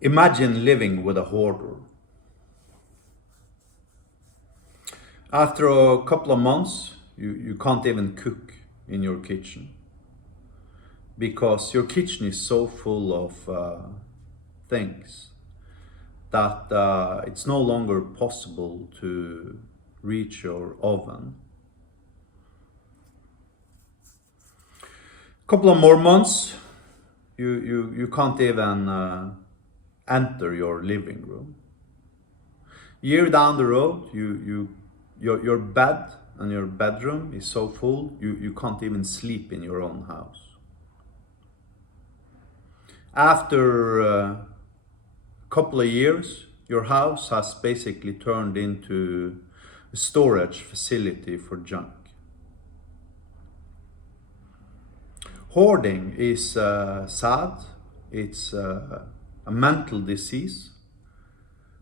Imagine living with a hoarder. After a couple of months, you can't even cook in your kitchen because your kitchen is so full of things that it's no longer possible to reach your oven. Couple of more months, you can't even enter your living room. Year down the road, your bed and your bedroom is so full you can't even sleep in your own house. After a couple of years, your house has basically turned into a storage facility for junk. Hoarding is sad. It's a mental disease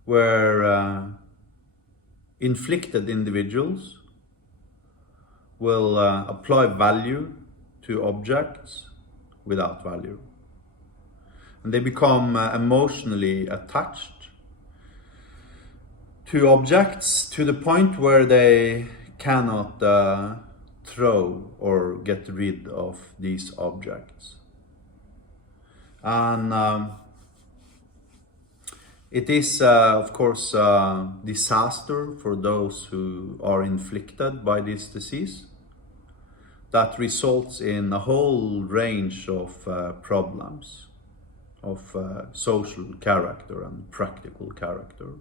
where inflicted individuals will apply value to objects without value. And they become emotionally attached to objects to the point where they cannot throw or get rid of these objects. And it is, of course, a disaster for those who are inflicted by this disease that results in a whole range of problems of social character and practical character.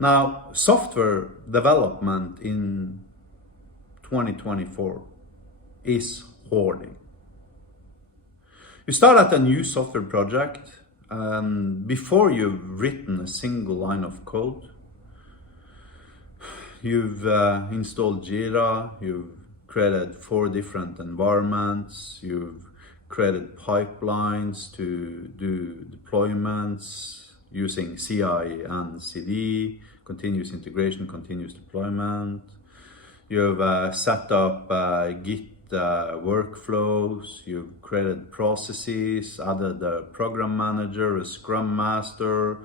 Now, software development in 2024 is hoarding. You start at a new software project, and before you've written a single line of code, you've installed Jira, you've created 4 different environments, you've created pipelines to do deployments using CI and CD, continuous integration, continuous deployment. You've set up Git workflows, you've created processes, added a program manager, a scrum master,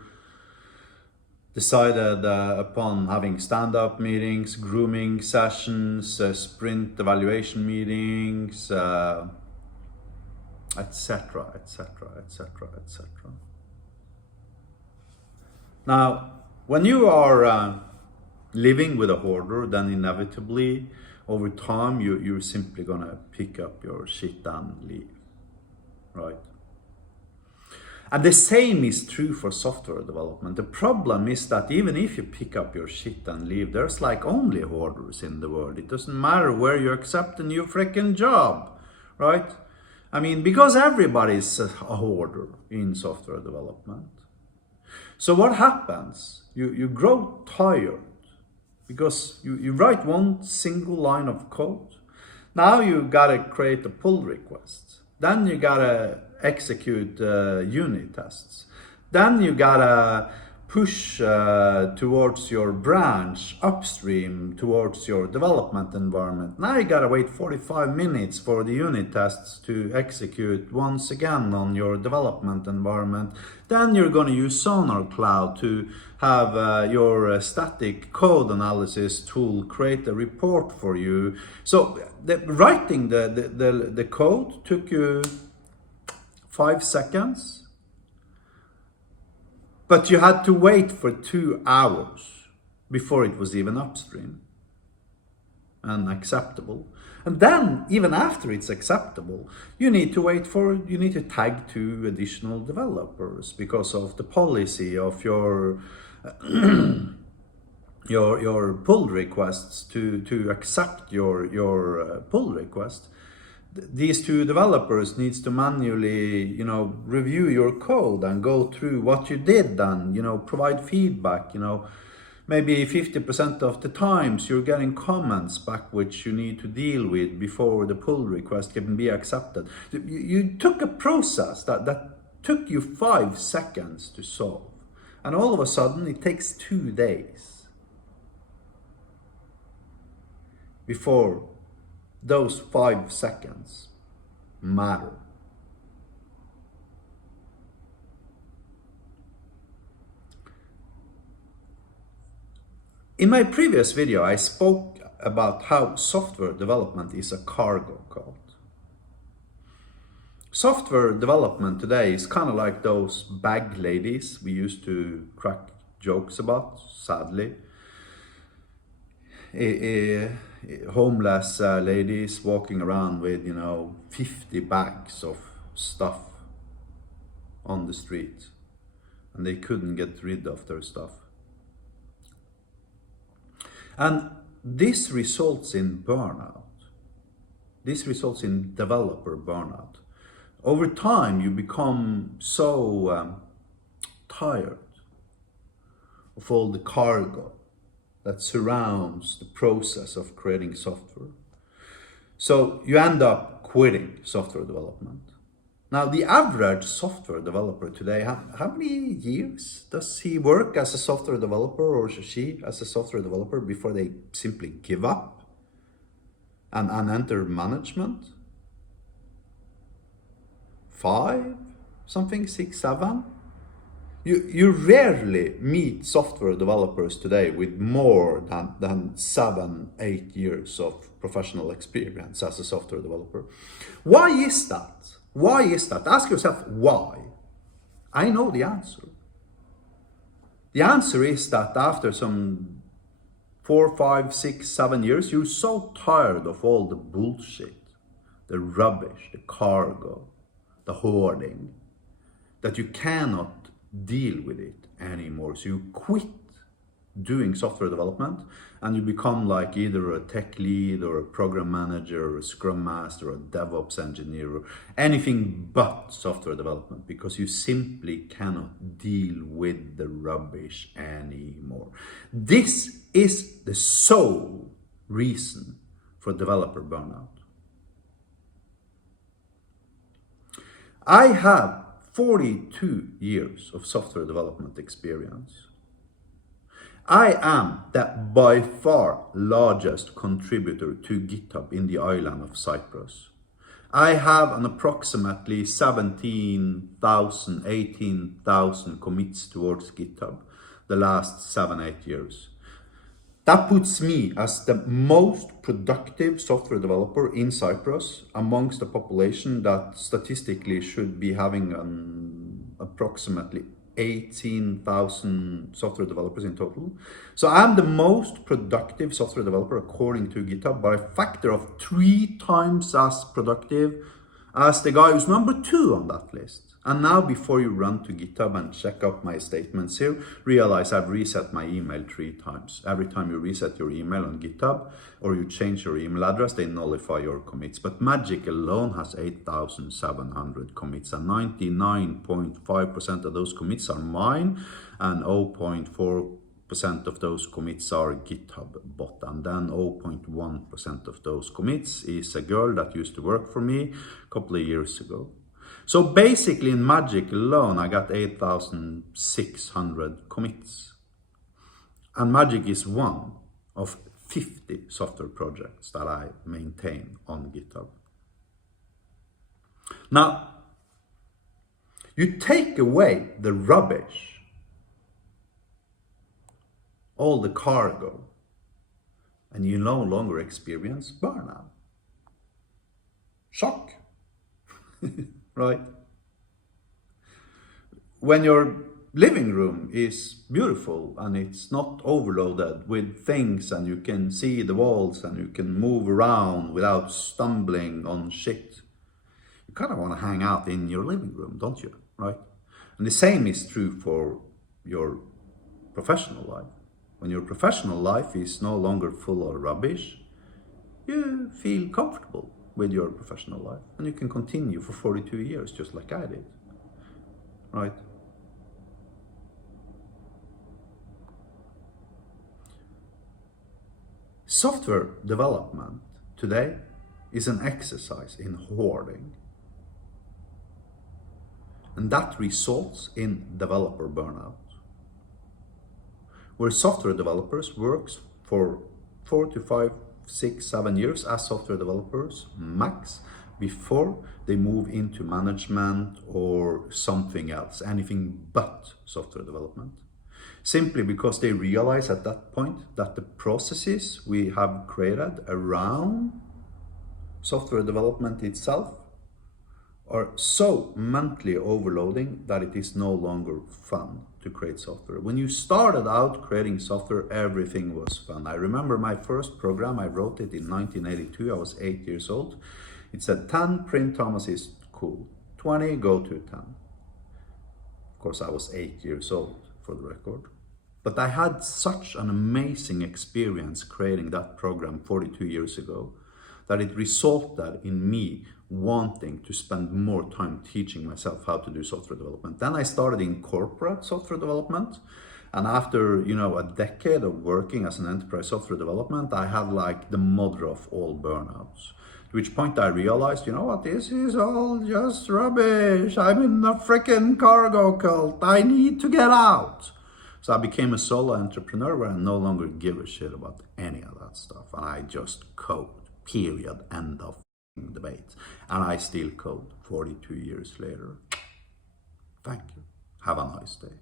decided upon having stand-up meetings, grooming sessions, sprint evaluation meetings, etc., etc., etc., etc. Now, when you are living with a hoarder, then inevitably, over time, you're simply gonna pick up your shit and leave, right? And the same is true for software development. The problem is that even if you pick up your shit and leave, there's like only hoarders in the world. It doesn't matter where you accept a new freaking job, right? I mean, because everybody's a hoarder in software development. So what happens? You grow tired because you write one single line of code. Now you gotta create a pull request. Then you gotta execute unit tests. Then you gotta push towards your branch upstream towards your development environment. Now you gotta wait 45 minutes for the unit tests to execute once again on your development environment. Then you're gonna use Sonar Cloud to have your static code analysis tool create a report for you. So writing the code took you 5 seconds, but you had to wait for 2 hours before it was even upstream and acceptable. And then, even after it's acceptable, you need to tag 2 additional developers because of the policy of your your pull requests to accept your pull request. These 2 developers needs to manually, review your code and go through what you did and, provide feedback. Maybe 50% of the times you're getting comments back which you need to deal with before the pull request can be accepted. You took a process that took you 5 seconds to solve, and all of a sudden it takes 2 days before those 5 seconds matter. In my previous video, I spoke about how software development is a cargo cult. Software development today is kind of like those bag ladies we used to crack jokes about, sadly. Homeless ladies walking around with, 50 bags of stuff on the street, and they couldn't get rid of their stuff. And this results in burnout. This results in developer burnout. Over time, you become so tired of all the cargo that surrounds the process of creating software. So you end up quitting software development. Now, the average software developer today, how many years does he work as a software developer, or she as a software developer, before they simply give up and enter management? 5, something, 6, 7? You rarely meet software developers today with more than 7, 8 years of professional experience as a software developer. Why is that? Why is that? Ask yourself why. I know the answer. The answer is that after some 4, 5, 6, 7 years, you're so tired of all the bullshit, the rubbish, the cargo, the hoarding, that you cannot deal with it anymore. So you quit doing software development and you become like either a tech lead or a program manager or a scrum master or a DevOps engineer or anything but software development, because you simply cannot deal with the rubbish anymore. This is the sole reason for developer burnout. I have 42 years of software development experience. I am the by far largest contributor to GitHub in the island of Cyprus. I have an approximately 17,000, 18,000 commits towards GitHub the last 7, 8 years. That puts me as the most productive software developer in Cyprus amongst a population that statistically should be having approximately 18,000 software developers in total. So I'm the most productive software developer according to GitHub, by a factor of 3 times as productive as the guy who's number 2 on that list. And now, before you run to GitHub and check out my statements here, realize I've reset my email 3 times. Every time you reset your email on GitHub or you change your email address, they nullify your commits. But Magic alone has 8,700 commits, and 99.5% of those commits are mine, and 0.4% of those commits are GitHub bot, and then 0.1% of those commits is a girl that used to work for me a couple of years ago. So basically in Magic alone, I got 8,600 commits. And Magic is one of 50 software projects that I maintain on GitHub. Now, you take away the rubbish, all the cargo, and you no longer experience burnout. Shock. Right? When your living room is beautiful and it's not overloaded with things, and you can see the walls and you can move around without stumbling on shit, you kind of want to hang out in your living room, don't you? Right? And the same is true for your professional life. When your professional life is no longer full of rubbish, you feel comfortable with your professional life, and you can continue for 42 years just like I did, right? Software development today is an exercise in hoarding, and that results in developer burnout, where software developers works for 4 to 5, 6, 7 years as software developers max before they move into management or something else, anything but software development. simply because they realize at that point that the processes we have created around software development itself are so mentally overloading that it is no longer fun to create software. When you started out creating software, everything was fun. I remember my first program, I wrote it in 1982, I was 8 years old. It said 10, print Thomas is cool. 20, go to 10. Of course, I was 8 years old, for the record. But I had such an amazing experience creating that program 42 years ago that it resulted in me wanting to spend more time teaching myself how to do software development. Then I started in corporate software development. And after, a decade of working as an enterprise software development, I had like the mother of all burnouts. To which point I realized, this is all just rubbish. I'm in a freaking cargo cult. I need to get out. So I became a solo entrepreneur where I no longer give a shit about any of that stuff. And I just code, period, end of debate. And I still code 42 years later. Thank you. Have a nice day.